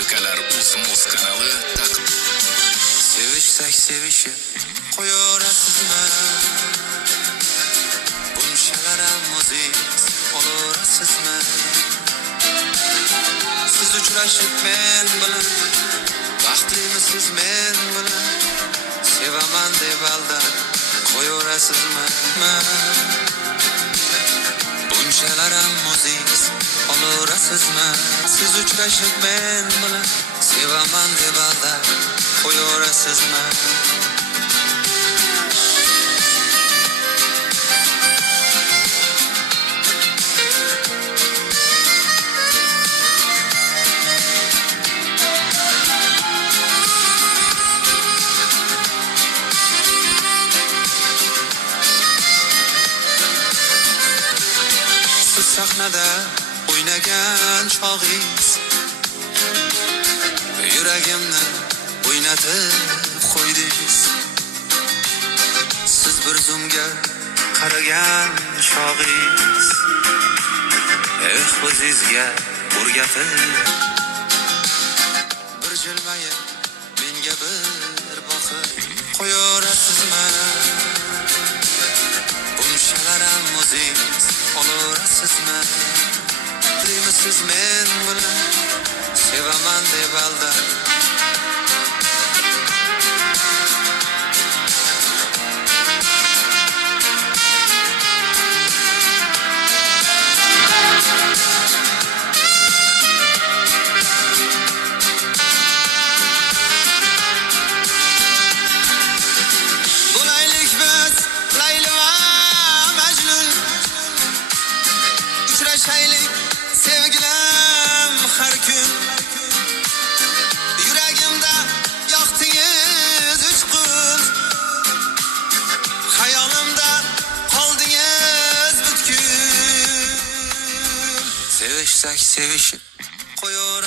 Muzikalar Uz kanali taqdim. Sevishsak sevishib qo'yorasizmi? Bunchalar ham o'zingiz olarasizmi? Siz uchrashib men bilan, baxtlimisiz men bilan? Sevaman deb aldab qo'yorasizmi? Bunchalar ham o'zingiz olarasizmi? Siz uchrashib men bilan, sevaman deb aldab qo'yorasizmi? Siz sahnada o'ynagan chog'ingiz yuragimni o'ynatib qo'ydingiz. Siz bir zumga qaragan chog'ingiz o'zingizga o'rgatib, bir jilmayib menga bir boqib qo'yorasizmi? Bunchalar ham o'zingiz olarasizmi? Siz men bilan, sevaman deb aldab bo'laylik biz Layli va Majnun, uchrashaylik sevgilim har kun. Yuragimda yoqdingiz uchqun, xayolimda qoldingiz butkul. Sevishsak sevishib qo'yor